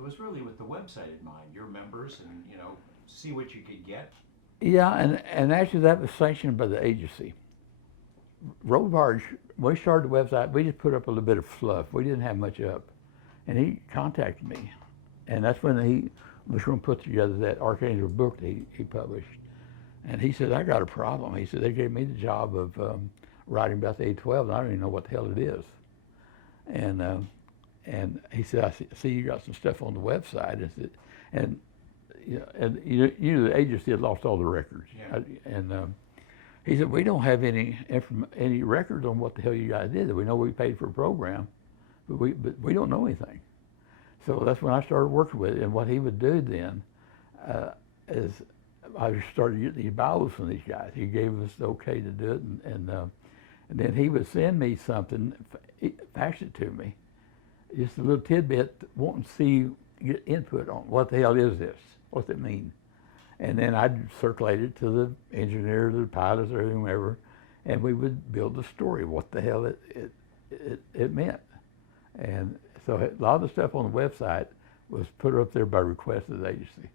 was really with the website in mind, your members, and see what you could get. Yeah, and actually that was sanctioned by the agency. Robarge, when we started the website, we just put up a little bit of fluff. We didn't have much up. And he contacted me. And that's when he was going to put together that Archangel book that he published. And he said, I got a problem. He said, they gave me the job of writing about the A12, and I don't even know what the hell it is. And he said, see you got some stuff on the website. And you know, the agency had lost all the records. Yeah. And he said, we don't have any records on what the hell you guys did. We know we paid for a program, but we don't know anything. So that's when I started working with it. And what he would do then is I started getting these bios from these guys. He gave us the okay to do it, and then he would send me something, fax it to me, just a little tidbit, wanting to see, get input on what the hell is this, what's it mean, and then I'd circulate it to the engineer, the pilots, or whomever, and we would build the story, what the hell it meant, and so a lot of the stuff on the website was put up there by request of the agency.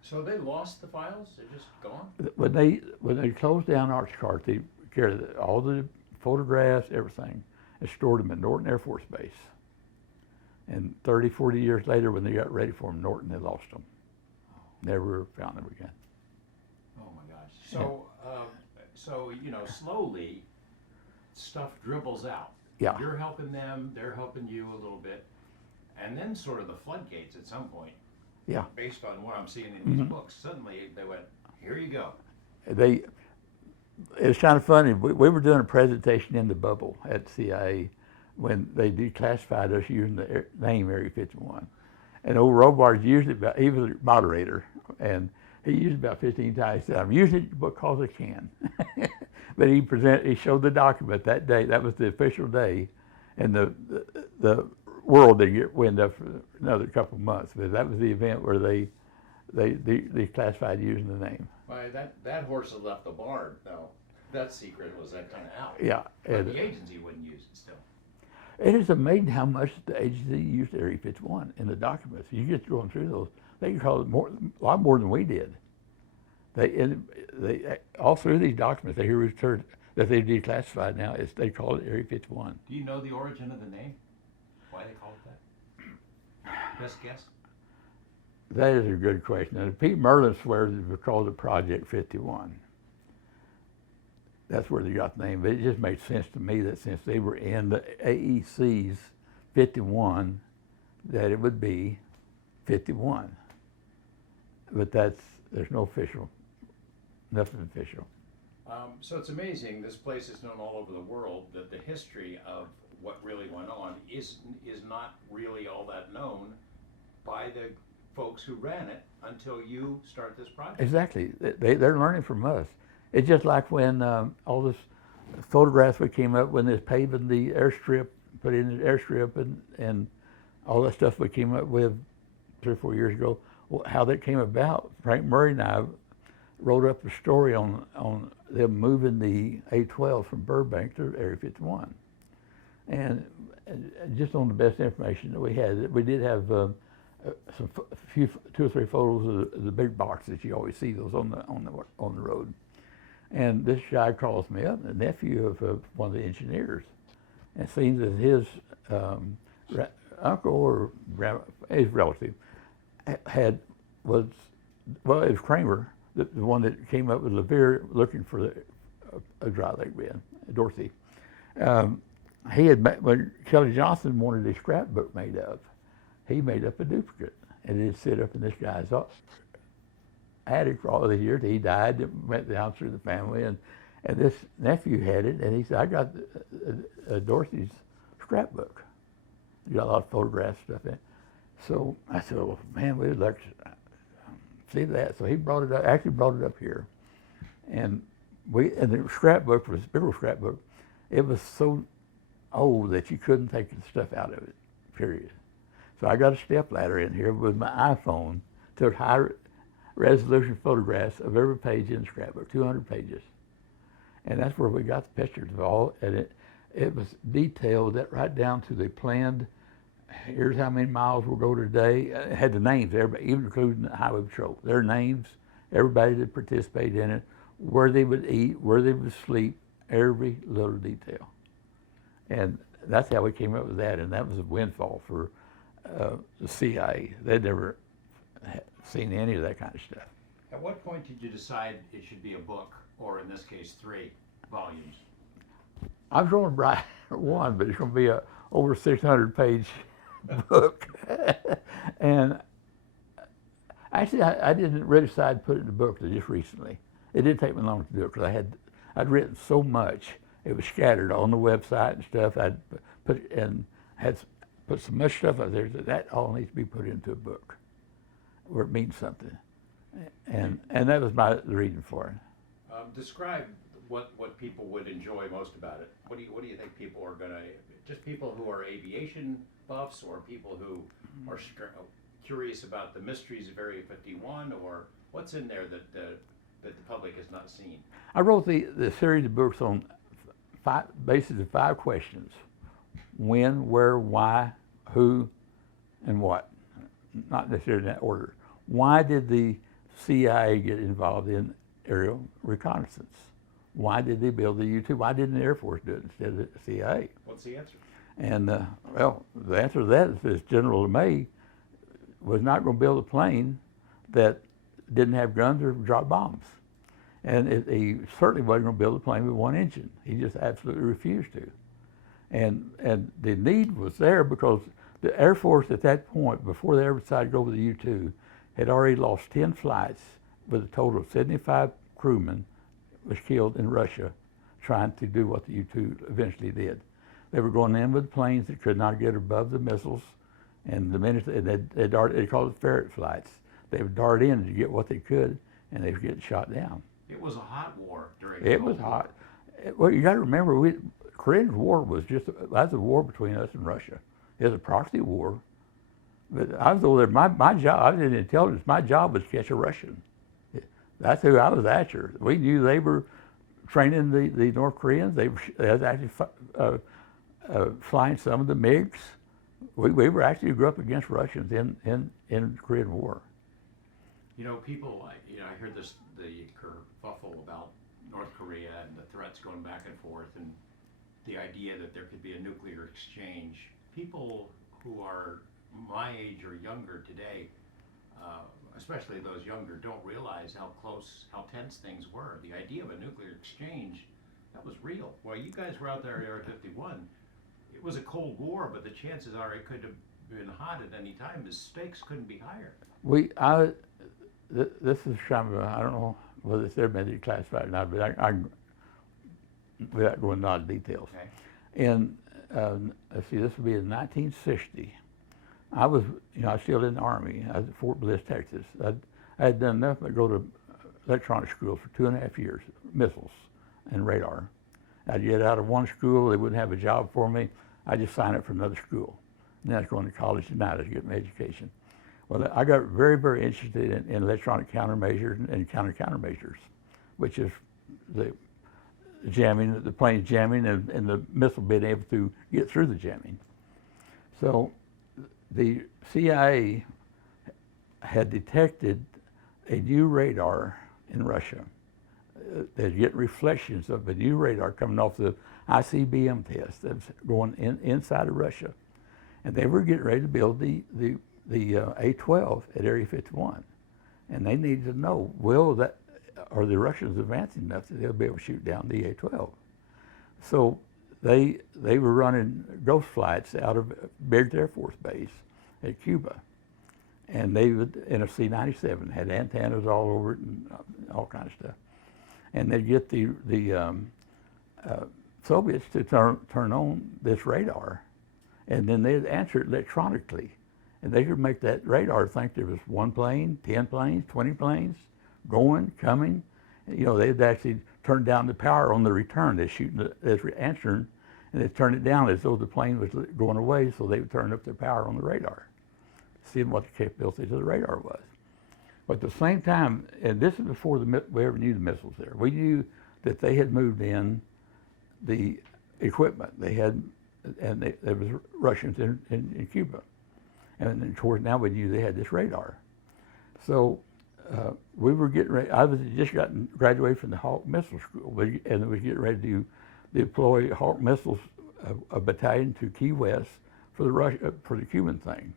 So they lost the files? They're just gone? When they closed down Archcart, they carried all the photographs, everything, and stored them in Norton Air Force Base. And 30, 40 years later, when they got ready for them, Norton had lost them. Never found them again. Oh my gosh. So, slowly, stuff dribbles out. Yeah. You're helping them, they're helping you a little bit, and then sort of the floodgates at some point. Yeah. Based on what I'm seeing in these books, suddenly they went, here you go. It was kind of funny. We were doing a presentation in the bubble at CIA when they declassified us using the name Area 51. And old Robards used it he was a moderator, and he used it about 15 times. He said, I'm using it because I can. But he showed the document that day. That was the official day. And the world didn't get wind up for another couple of months. But that was the event where they classified using the name. Well, that horse had left the barn, though. That secret was that kind of out. Yeah. But the agency wouldn't use it still. It is amazing how much the agency used Area 51 in the documents. You get going through those, they call it a lot more than we did. They all through these documents they hear returned that they declassified now. They call it Area 51. Do you know the origin of the name? Why they call it that? Best guess? That is a good question. And Pete Merlin swears it was called the Project 51. That's where they got the name. But it just made sense to me that since they were in the AEC's 51, that it would be 51. But there's no official, nothing official. So it's amazing. This place is known all over the world. That the history of what really went on is not really all that known by the folks who ran it until you start this project. Exactly. They're learning from us. It's just like when all this photographs we came up when this paving the airstrip, put in the airstrip, and all that stuff we came up with 3 or 4 years ago. How that came about. Frank Murray and I wrote up a story on them moving the A12 from Burbank to Area 51, and just on the best information that we had. We did have two or three photos of the big box that you always see those on the road. And this guy calls me up, the nephew of one of the engineers, and seems that his uncle or his relative it was Kramer, the one that came up with Levere looking for a dry lake bed, Dorothy. He had, when Kelly Johnson wanted a scrapbook made up, he made up a duplicate, and it sit up in this guy's attic for all the years. He died, it went down through the family, and this nephew had it, and he said, I got Dorothy's scrapbook. You got a lot of photographs stuff in it. So I said, well, man, we'd like to see that. So he brought it up, actually brought it up here. And the scrapbook was a big old scrapbook. It was so old that you couldn't take the stuff out of it, period. So I got a stepladder in here with my iPhone, took high resolution photographs of every page in the scrapbook, 200 pages. And that's where we got the pictures of all, and it was detailed that right down to the planned here's how many miles we'll go today. It had the names, everybody, even including the highway patrol. Their names, everybody that participated in it, where they would eat, where they would sleep, every little detail. And that's how we came up with that, and that was a windfall for the CIA. They'd never seen any of that kind of stuff. At what point did you decide it should be a book, or in this case, 3 volumes? I was going to write one, but it's going to be a over 600-page book. And actually, I didn't really decide to put it in the book until just recently. It didn't take me long to do it because I'd written so much. It was scattered on the website and stuff. I'd put so much stuff out there that all needs to be put into a book where it means something. And that was the reason for it. Describe what people would enjoy most about it. What do you think people are gonna? Just people who are aviation buffs, or people who are curious about the mysteries of Area 51, or what's in there that the public has not seen? I wrote the series of books on basis of 5 questions: when, where, why, who, and what. Not necessarily in that order. Why did the CIA get involved in aerial reconnaissance? Why did they build the U-2? Why didn't the Air Force do it instead of the CIA? What's the answer? And well, the answer to that is General LeMay was not going to build a plane that didn't have guns or drop bombs. And he certainly wasn't going to build a plane with 1 engine. He just absolutely refused to. And the need was there because the Air Force at that point, before they ever decided to go with the U-2, had already lost 10 flights with a total of 75 crewmen was killed in Russia trying to do what the U-2 eventually did. They were going in with planes that could not get above the missiles, and the minute they called it ferret flights. They would dart in to get what they could, and they would get shot down. It was a hot war during. It was hot. Well, you got to remember, Korean War was that's a war between us and Russia. It was a proxy war. But I was over there. My job, I was in intelligence. My job was to catch a Russian. That's who I was after. We knew they were training the North Koreans. They was actually flying some of the MiGs. We were actually grew up against Russians in the Korean War. You know, people. I heard the kerfuffle about North Korea and the threats going back and forth, and the idea that there could be a nuclear exchange. People who are my age or younger today, especially those younger, don't realize how close, how tense things were. The idea of a nuclear exchange, that was real. Well, you guys were out there at Area 51. It was a Cold War, but the chances are it could have been hot at any time. The stakes couldn't be higher. This is kind of, I don't know whether it's ever been classified or not, but I without going into a lot of details. Okay. And let's see, this would be in 1960. I was still in the Army. I was at Fort Bliss, Texas. I had done nothing but go to electronic school for 2.5 years, missiles and radar. I'd get out of one school, they wouldn't have a job for me. I'd just sign up for another school. And then I was going to college at night to get my education. Well, I got very, very interested in electronic countermeasures and countermeasures, which is the jamming, the plane jamming and the missile being able to get through the jamming. So the CIA had detected a new radar in Russia. They'd get reflections of a new radar coming off the ICBM test that's going inside of Russia. And they were getting ready to build the A-12 at Area 51. And they needed to know, are the Russians advancing enough that they'll be able to shoot down the A-12? So they were running ghost flights out of Baird Air Force Base at Cuba. And they would, in a C-97, had antennas all over it and all kinds of stuff. And they'd get the Soviets to turn on this radar, and then they'd answer it electronically. And they could make that radar think there was 1 plane, 10 planes, 20 planes, going, coming. They'd actually turn down the power on the return. They'd shoot as answering, and they'd turn it down as though the plane was going away, so they would turn up their power on the radar, seeing what the capabilities of the radar was. But at the same time, and this is before we ever knew the missiles there, we knew that they had moved in the equipment. They had and there was Russians in Cuba. And of course now we knew they had this radar. So we were getting ready. I was just graduated from the Hawk Missile School, and we was getting ready to deploy Hawk missiles, a battalion to Key West for the Cuban thing.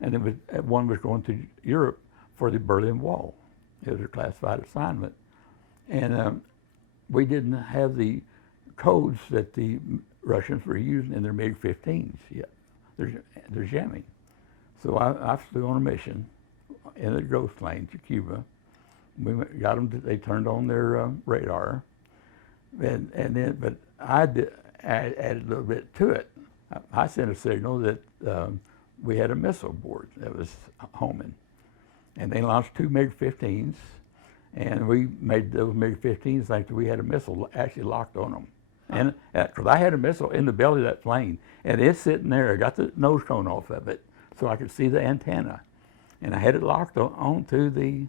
And one was going to Europe for the Berlin Wall. It was a classified assignment. And we didn't have the codes that the Russians were using in their MiG-15s yet. They're jamming. So I flew on a mission in a ghost plane to Cuba. We got them. They turned on their radar, but I added a little bit to it. I sent a signal that we had a missile board that was homing, and they launched 2 MiG-15s, and we made those MiG-15s think that we had a missile actually locked on them. And because I had a missile in the belly of that plane, and it's sitting there. I got the nose cone off of it, so I could see the antenna, and I had it locked onto the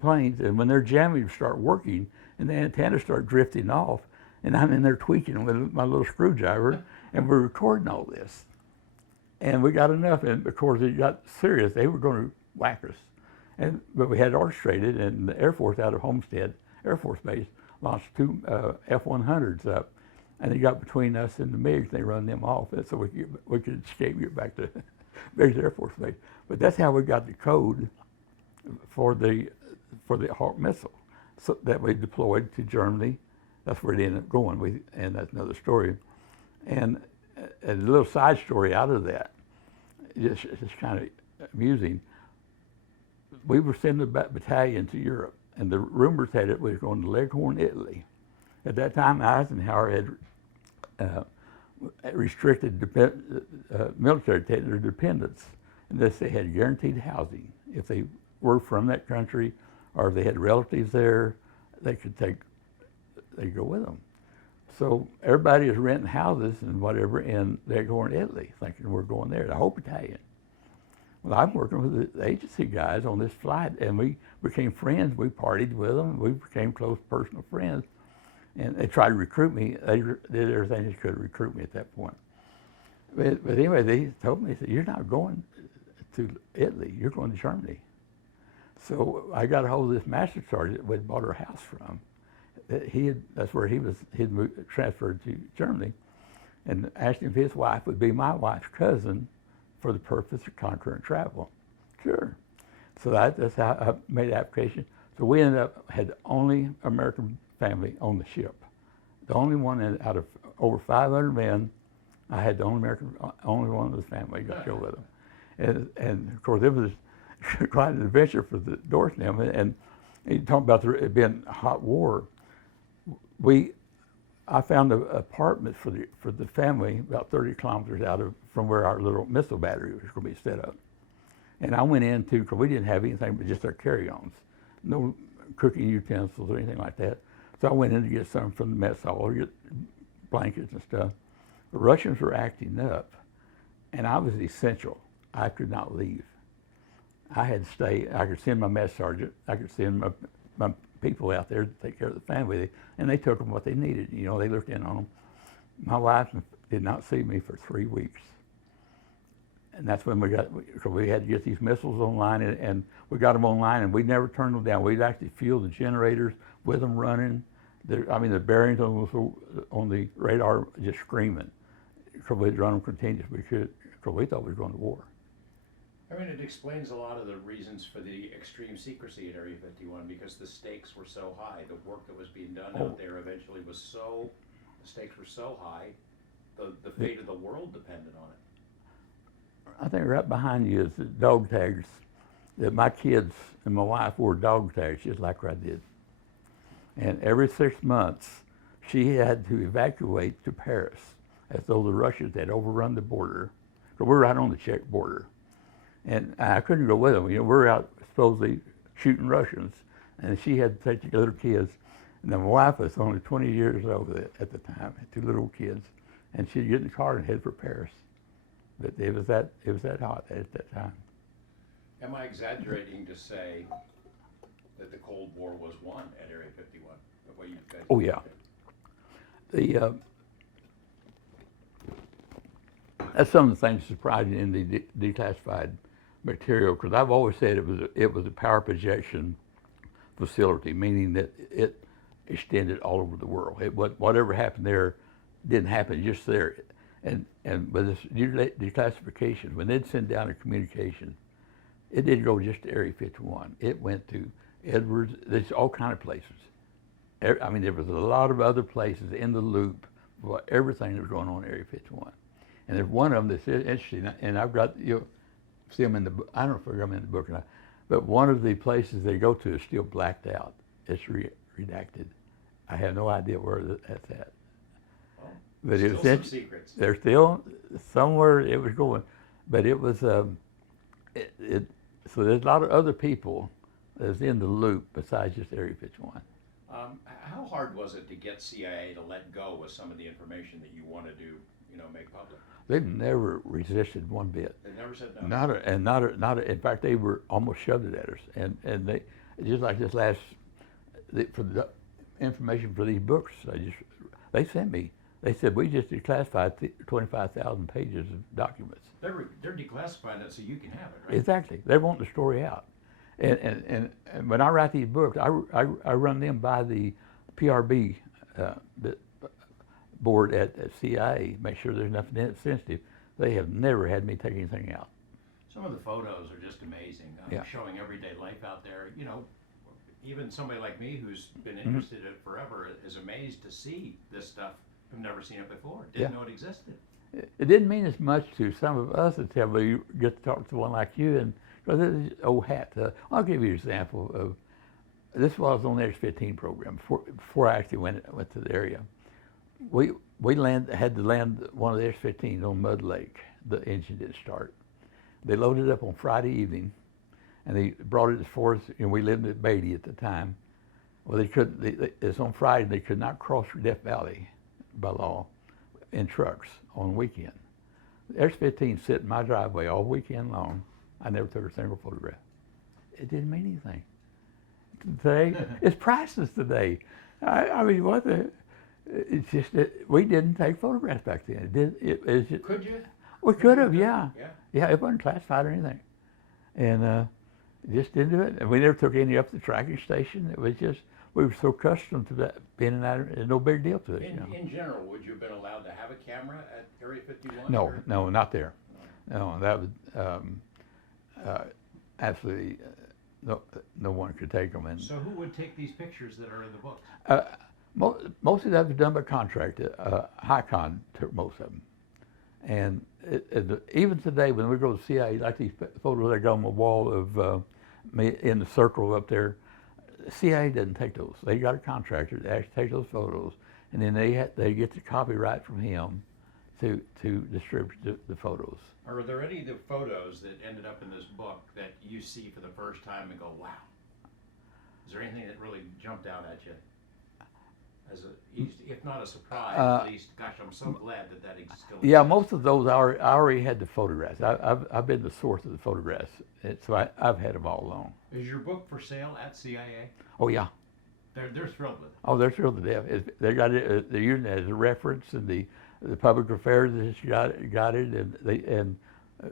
planes. And when they're jamming, start working, and the antenna start drifting off, and I'm in there tweaking with my little screwdriver, and we're recording all this. And we got enough, and of course it got serious. They were going to whack us, but we had it orchestrated, and the Air Force out of Homestead Air Force Base launched 2 F-100s up, and they got between us and the MiGs. They run them off, so we could escape, get back to Base Air Force Base. But that's how we got the code for the Hawk missile, so that we deployed to Germany. That's where it ended up going. And that's another story. And a little side story out of that, just kind of amusing. We were sending a battalion to Europe, and the rumors had it we were going to Leghorn, Italy. At that time, Eisenhower had restricted military their dependents, and they had guaranteed housing. If they were from that country, or if they had relatives there, they'd go with them. So everybody is renting houses and whatever in Leghorn, Italy, thinking we're going there, the whole battalion. Well, I'm working with the agency guys on this flight, and we became friends. We partied with them. We became close personal friends. And they tried to recruit me. They did everything they could to recruit me at that point. But anyway, they told me, they said, "You're not going to Italy. You're going to Germany." So I got a hold of this master sergeant we bought our house from. That's where he'd moved, transferred to Germany, and asked him if his wife would be my wife's cousin for the purpose of concurrent travel. Sure. So that's how I made the application. So we ended up had the only American family on the ship. The only one out of over 500 men, I had the only one of the family got to go with them. And of course, it was quite an adventure for the Dorsnam. And you talk about it being a hot war. I found an apartment for the family about 30 kilometers from where our little missile battery was going to be set up. And I went into, because we didn't have anything but just our carry-ons, no cooking utensils or anything like that. So I went in to get some from the mess hall, get blankets and stuff. The Russians were acting up, and I was essential. I could not leave. I had to stay. I could send my mess sergeant. I could send my people out there to take care of the family, and they took them what they needed. You know, they looked in on them. My wife did not see me for 3 weeks. And that's when we had to get these missiles online, and we got them online, and we never turned them down. We'd actually fuel the generators with them running. The bearings on the radar just screaming. Because we'd run them continuously, because we thought we were going to war. I mean, it explains a lot of the reasons for the extreme secrecy at Area 51, because the stakes were so high. The work that was being done out there eventually the stakes were so high, the fate of the world depended on it. I think right behind you is the dog tags that my kids and my wife wore dog tags just like I did. And every 6 months, she had to evacuate to Paris as though the Russians had overrun the border. Because we're right on the Czech border. And I couldn't go with them. You know, we're out supposedly shooting Russians, and she had to take the little kids. And then my wife was only 20 years old at the time, had 2 little kids, and she'd get in the car and head for Paris. But it was that hot at that time. Am I exaggerating to say that the Cold War was won at Area 51? The way you guys Oh yeah. That's some of the things surprising in the declassified material, because I've always said it was a power projection facility, meaning that it extended all over the world. Whatever happened there didn't happen just there. And with this declassification, when they'd send down a communication, it didn't go just to Area 51. It went to Edwards. There's all kind of places. I mean, there was a lot of other places in the loop for everything that was going on in Area 51. And there's one of them that's interesting, and I've got, you'll see them in the book. I don't know if I'm in the book or not, but one of the places they go to is still blacked out. It's redacted. I have no idea where that's at. Well, But still it was some secrets. There's still somewhere it was going, but it was so there's a lot of other people that's in the loop besides just Area 51. How hard was it to get CIA to let go with some of the information that you wanted to, make public? They've never resisted one bit. They never said no. Not a. In fact, they were almost shoved it at us, and they just like this last for the information for these books. They sent me. They said we just declassified 25,000 pages of documents. They're declassifying it so you can have it, right? Exactly. They want the story out. And when I write these books, I run them by the PRB board at CIA, make sure there's nothing in it sensitive. They have never had me take anything out. Some of the photos are just amazing, showing everyday life out there. Even somebody like me who's been interested in it forever is amazed to see this stuff. I've never seen it before. Didn't know it existed. It didn't mean as much to some of us until you get to talk to one like you, and because this is old hat. I'll give you an example of this was on the X-15 program before I actually went to the area. We had to land one of the X-15s on Mud Lake. The engine didn't start. They loaded it up on Friday evening, and they brought it for us. And we lived at Beatty at the time. Well, they couldn't. It's on Friday. They could not cross Death Valley by law in trucks on weekend. The X-15 sit in my driveway all weekend long. I never took a single photograph. It didn't mean anything. Today, it's priceless today. I mean, what the? It's just that we didn't take photographs back then. It's just, Could you? we could have, yeah. Yeah. It wasn't classified or anything. And just didn't do it. And we never took any up to the tracking station. It was just, we were so accustomed to that being it's no big deal to us. In general, would you have been allowed to have a camera at Area 51? No, not there. No, that would absolutely no one could take them. And so who would take these pictures that are in the books? most of that was done by contract. HICON took most of them. And even today, when we go to CIA, like these photos that go on the wall of me in the circle up there, CIA doesn't take those. They got a contractor to actually take those photos, and then they get the copyright from him to distribute the photos. Are there any of the photos that ended up in this book that you see for the first time and go, wow? Is there anything that really jumped out at you? If not a surprise, at least, gosh, I'm so glad that still exists. Yeah, most of those I already had the photographs. I've been the source of the photographs, so I've had them all along. Is your book for sale at CIA? Oh yeah. They're thrilled with it. Oh, they're thrilled to death. They got it. They're using it as a reference, and the public affairs has got it, and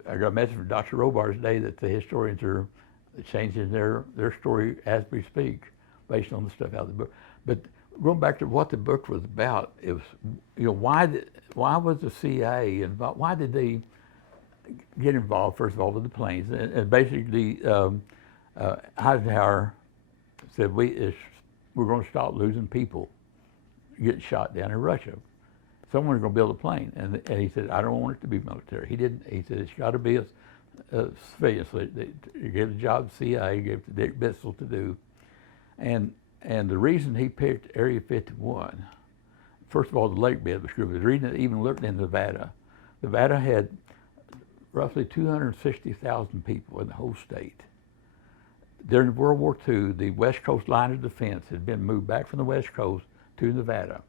I got a message from Dr. Robar today that the historians are changing their story as we speak, based on the stuff out of the book. But going back to what the book was about, it was, why was the CIA involved? Why did they get involved? First of all, with the planes, and basically Eisenhower said we're going to stop losing people getting shot down in Russia. Someone's going to build a plane, and he said, I don't want it to be military. He didn't. He said it's got to be a civilian. So he gave the job to CIA, gave it to Dick Bissell to do, and the reason he picked Area 51, first of all, the lake bed was good. The reason it even looked in Nevada. Nevada had roughly 260,000 people in the whole state. During World War II, the West Coast line of defense had been moved back from the West Coast to Nevada.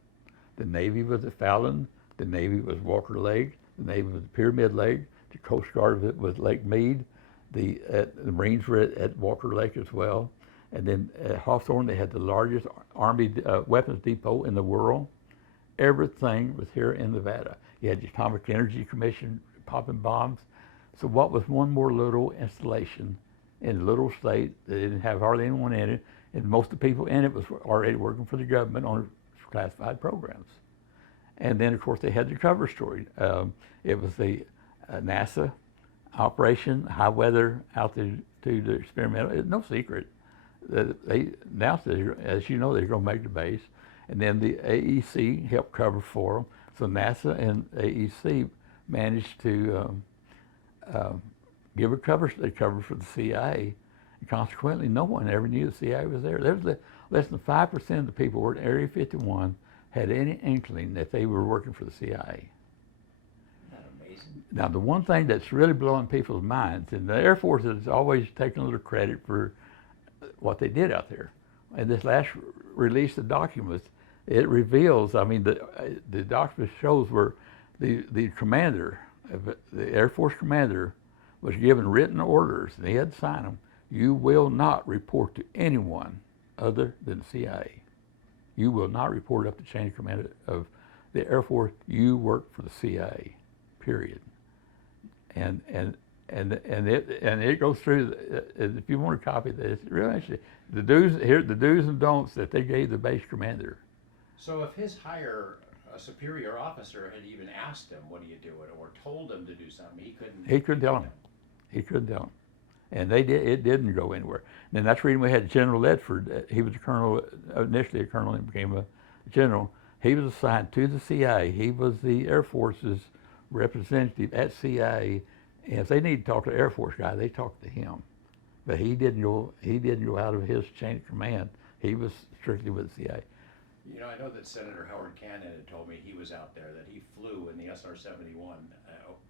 The Navy was at Fallon, the Navy was Walker Lake, the Navy was Pyramid Lake, the Coast Guard was Lake Mead, the Marines were at Walker Lake as well. And then at Hawthorne, they had the largest Army weapons depot in the world. Everything was here in Nevada. You had the Atomic Energy Commission popping bombs. So what was one more little installation in a little state that didn't have hardly anyone in it, and most of the people in it was already working for the government on classified programs. And then, of course, they had the cover story. It was the NASA operation, high weather altitude experimental. It's no secret that they announced that, as you know, they're going to make the base. And then the AEC helped cover for them. So NASA and AEC managed to give a cover for the CIA. And consequently, no one ever knew the CIA was there. There was less than 5% of the people who were in Area 51 had any inkling that they were working for the CIA. Isn't that amazing? Now, the one thing that's really blowing people's minds, and the Air Force has always taken a little credit for what they did out there. And this last release of documents, it reveals, I mean, the document shows where the commander, the Air Force commander, was given written orders, and he had to sign them. You will not report to anyone other than the CIA. You will not report up the chain of command of the Air Force. You work for the CIA, period. And it goes through. If you want a copy of this, really actually, the do's and don'ts that they gave the base commander. So if his higher superior officer had even asked him, "What are you doing?" or told him to do something, he couldn't. He couldn't tell him. He couldn't tell him. And they did. It didn't go anywhere. And that's the reason we had General Ledford. He was a colonel, initially a colonel, and became a general. He was assigned to the CIA. He was the Air Force's representative at CIA. And if they need to talk to the Air Force guy, they talked to him. But he didn't go. He didn't go out of his chain of command. He was strictly with the CIA. You know, I know that Senator Howard Cannon had told me he was out there, that he flew in the SR-71.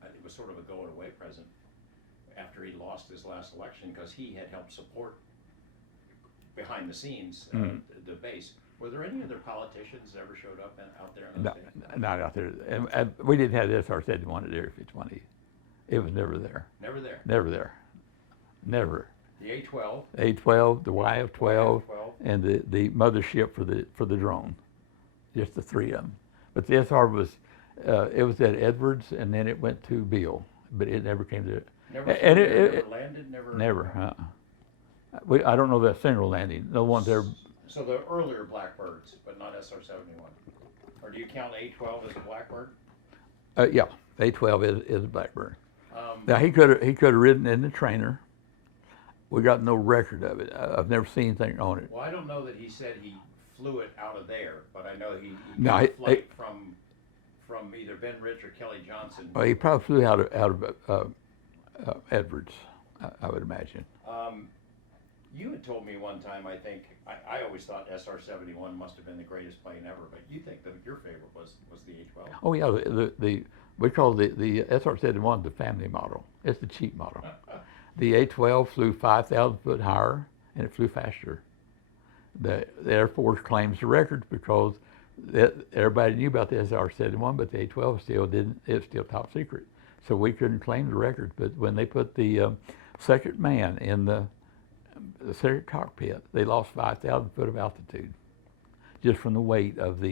It was sort of a going-away present after he lost his last election, because he had helped support behind the scenes the base. Were there any other politicians that ever showed up out there? In those days? Not out there. And we didn't have the SR-71 at Area 51. It was never there. Never there. Never there. Never. The A-12. A-12, the YF-12, YF-12. and the mothership for the drone. Just the three of them. But the SR was, it was at Edwards, and then it went to Beale, but it never came to. Never, And never landed. Never. I don't know that single landing. No one's ever. So the earlier Blackbirds, but not SR-71. Or do you count A-12 as a Blackbird? Yeah, A-12 is a Blackbird. Um, Now he could have ridden in the trainer. We got no record of it. I've never seen anything on it. Well, I don't know that he said he flew it out of there, but I know he No, did a flight from either Ben Rich or Kelly Johnson. Well, he probably flew out of Edwards, I would imagine. You had told me one time, I think, I always thought SR-71 must have been the greatest plane ever, but you think that your favorite was the A-12? Oh yeah, we call the SR-71 the family model. It's the cheap model. The A-12 flew 5,000 foot higher, and it flew faster. The Air Force claims the record because everybody knew about the SR-71, but the A-12 still didn't. It's still top secret, so we couldn't claim the record. But when they put the second man in the second cockpit, they lost 5,000 foot of altitude just from the weight of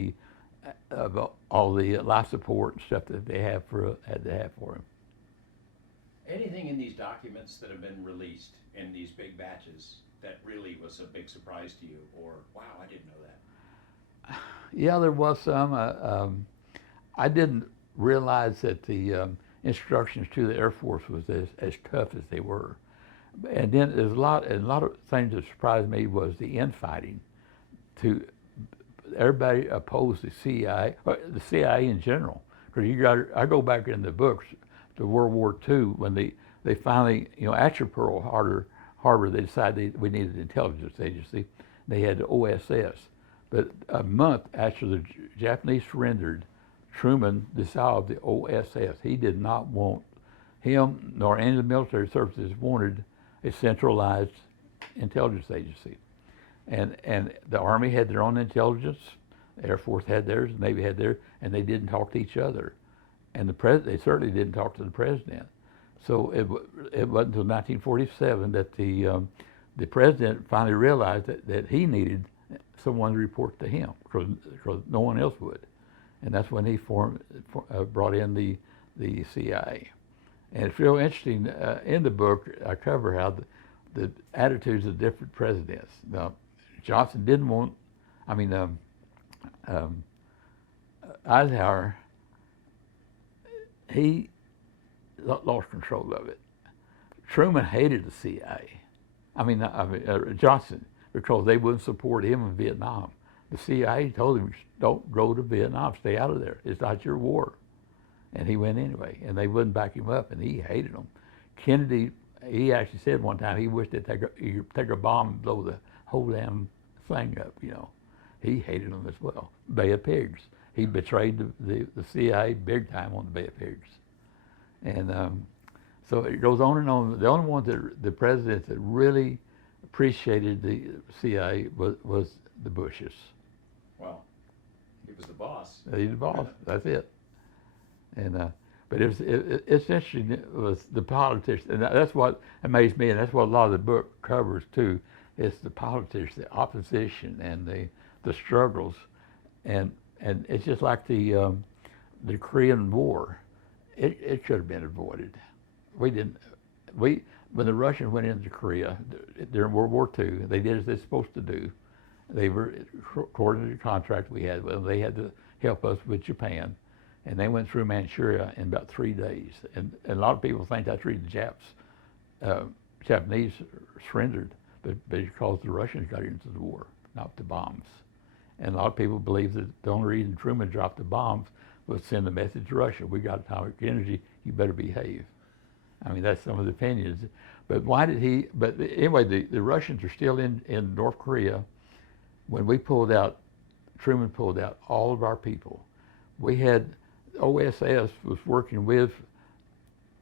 all the life support and stuff that they had to have for him. Anything in these documents that have been released in these big batches that really was a big surprise to you, or wow, I didn't know that? Yeah, there was some. I didn't realize that the instructions to the Air Force was as tough as they were. And then there's a lot of things that surprised me was the infighting. Everybody opposed the CIA in general. Because I go back in the books to World War II when they finally, after Pearl Harbor, they decided we needed an intelligence agency. They had the OSS. But a month after the Japanese surrendered, Truman dissolved the OSS. He did not want, him nor any of the military services wanted a centralized intelligence agency. And the Army had their own intelligence, the Air Force had theirs, the Navy had theirs, and they didn't talk to each other. And they certainly didn't talk to the president. So it wasn't until 1947 that the president finally realized that he needed someone to report to him because no one else would. And that's when he brought in the CIA. And it's real interesting. In the book, I cover how the attitudes of different presidents. Now, Johnson didn't want, I mean, Eisenhower, he lost control of it. Truman hated the CIA. Johnson, because they wouldn't support him in Vietnam. The CIA told him, don't go to Vietnam, stay out of there. It's not your war. And he went anyway, and they wouldn't back him up, and he hated them. Kennedy, he actually said one time he wished they'd take a bomb and blow the whole damn thing up, you know. He hated them as well. Bay of Pigs. He betrayed the CIA big time on the Bay of Pigs. And so it goes on and on. The only one that the presidents that really appreciated the CIA was the Bushes. Well, he was the boss. He's the boss. That's it. And but it's interesting. It was the politics, and that's what amazed me, and that's what a lot of the book covers too. It's the politics, the opposition, and the struggles, and it's just like the Korean War. It could have been avoided. When the Russians went into Korea during World War II, they did as they're supposed to do. They were, according to the contract we had with them, they had to help us with Japan. And they went through Manchuria in about 3 days. And a lot of people think that's really the Japanese surrendered, but because the Russians got into the war, not the bombs. And a lot of people believe that the only reason Truman dropped the bombs was to send a message to Russia: we got atomic energy, you better behave. I mean, that's some of the opinions. But why did he? But anyway, the Russians are still in North Korea. When we pulled out, Truman pulled out all of our people. We had OSS was working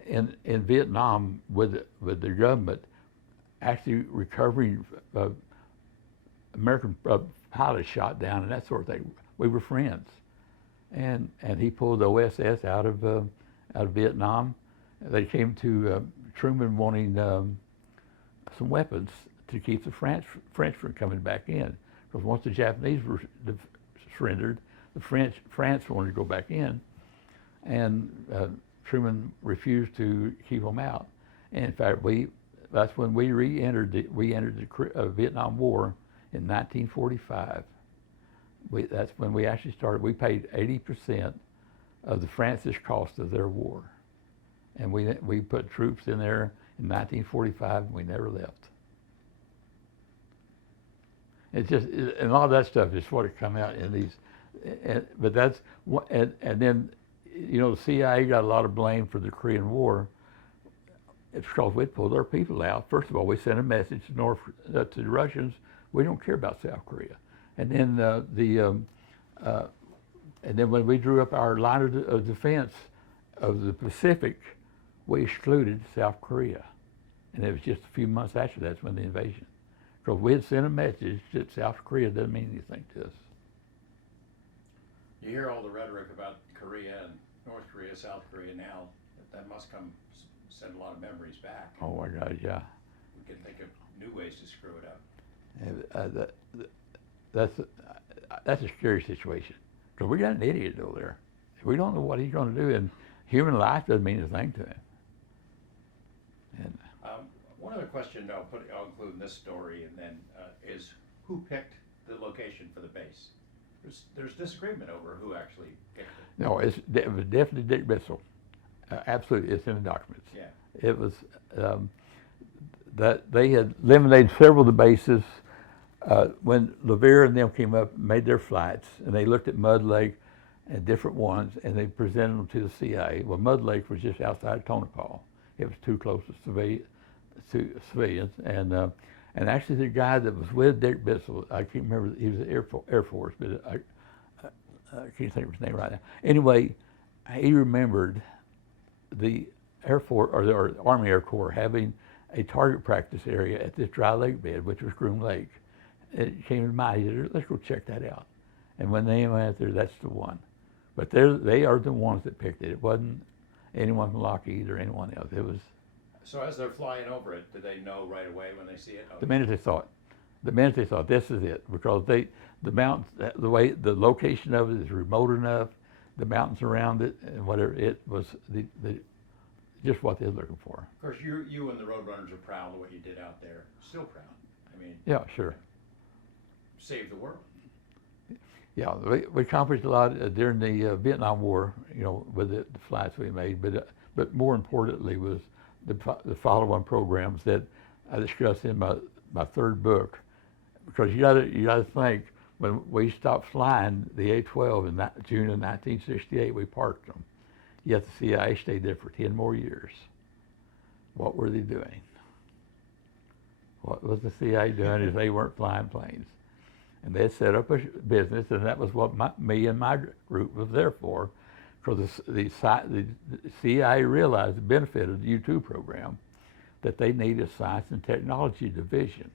in Vietnam with the government, actually recovering American pilots shot down and that sort of thing. We were friends, and he pulled OSS out of Vietnam. They came to Truman wanting some weapons to keep the French from coming back in, because once the Japanese were surrendered, France wanted to go back in, and Truman refused to keep them out. And in fact, that's when we entered the Vietnam War in 1945. That's when we actually started. We paid 80% of the France's cost of their war, and we put troops in there in 1945, and we never left. It's just, and all that stuff is what it come out in these. But that's and then, you know, the CIA got a lot of blame for the Korean War. It's because we pulled our people out. First of all, we sent a message to the Russians: we don't care about South Korea. And then and then when we drew up our line of defense of the Pacific, we excluded South Korea. And it was just a few months after that's when the invasion. Because we had sent a message that South Korea doesn't mean anything to us. You hear all the rhetoric about Korea and North Korea, South Korea now. That must send a lot of memories back. Oh my God, yeah. We can think of new ways to screw it up. That's a scary situation. Because we got an idiot over there. We don't know what he's going to do, and human life doesn't mean a thing to him. And one other question I'll include in this story, and then is who picked the location for the base? There's disagreement over who actually picked it. No, it was definitely Dick Bissell. Absolutely, it's in the documents. Yeah. It was that they had eliminated several of the bases when LeVere and them came up, made their flights, and they looked at Mud Lake and different ones, and they presented them to the CIA. Well, Mud Lake was just outside of Tonopah. It was too close to civilians, and actually the guy that was with Dick Bissell, I can't remember, he was Air Force, but I can't think of his name right now. Anyway, he remembered the Air Force or the Army Air Corps having a target practice area at this dry lake bed, which was Groom Lake. It came to mind. He said, "Let's go check that out." And when they went there, that's the one. But they are the ones that picked it. It wasn't anyone from Lockheed or anyone else. It was. So as they're flying over it, do they know right away when they see it? The minute they saw it, this is it, because the mountains, the location of it is remote enough, the mountains around it, and whatever it was, just what they're looking for. Of course, you and the Roadrunners are proud of what you did out there. Still proud. I mean, Yeah, sure. saved the world. Yeah, we accomplished a lot during the Vietnam War, you know, with the flights we made. But more importantly was the follow-on programs that I discussed in my third book. Because you gotta think, when we stopped flying the A-12 in June of 1968, we parked them. Yet the CIA stayed there for 10 more years. What were they doing? What was the CIA doing if they weren't flying planes? And they set up a business, and that was what me and my group was there for, because the CIA realized the benefit of the U-2 program, that they needed a science and technology division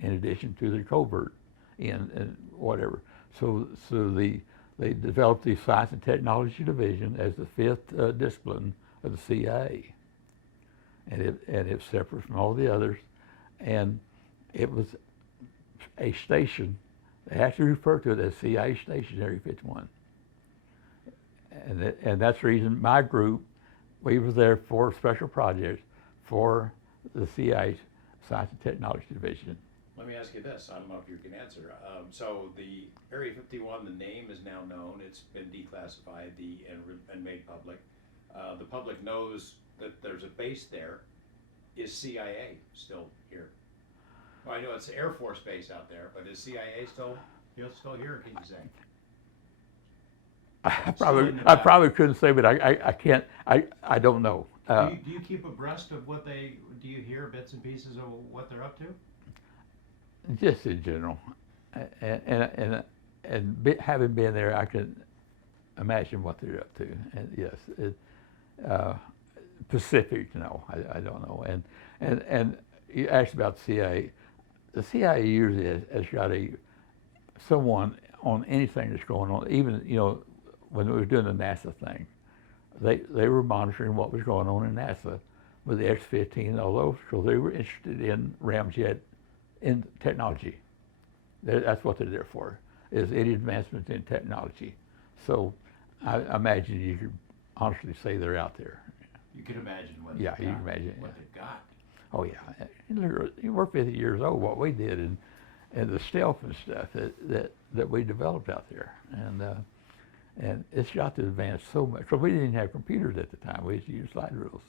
in addition to the covert and whatever. So they developed the science and technology division as the fifth discipline of the CIA, and it's separate from all the others, and it was a station. They actually refer to it as CIA Station Area 51, and that's the reason my group, we were there for special projects for the CIA Science and Technology Division. Let me ask you this, I don't know if you can answer. So the Area 51, the name is now known, it's been declassified and made public. The public knows that there's a base there. Is CIA still here? Well, I know it's Air Force Base out there, but is CIA still here, can you say? I probably couldn't say, but I can't, I don't know. Do you keep abreast of do you hear bits and pieces of what they're up to? Just in general, having been there, I can imagine what they're up to. And yes, Pacific, no, I don't know. And you asked about the CIA. The CIA usually has got someone on anything that's going on. Even when we were doing the NASA thing, they were monitoring what was going on in NASA with the X-15 and all those, because they were interested in ramjet. In technology. That's what they're there for, is any advancements in technology. So I imagine you could honestly say they're out there. You can imagine what you can imagine what they've got. Oh yeah, you were 50 years old, what we did, and the stealth and stuff that we developed out there. And it's got to advance so much, because we didn't have computers at the time, we used to use slide rules.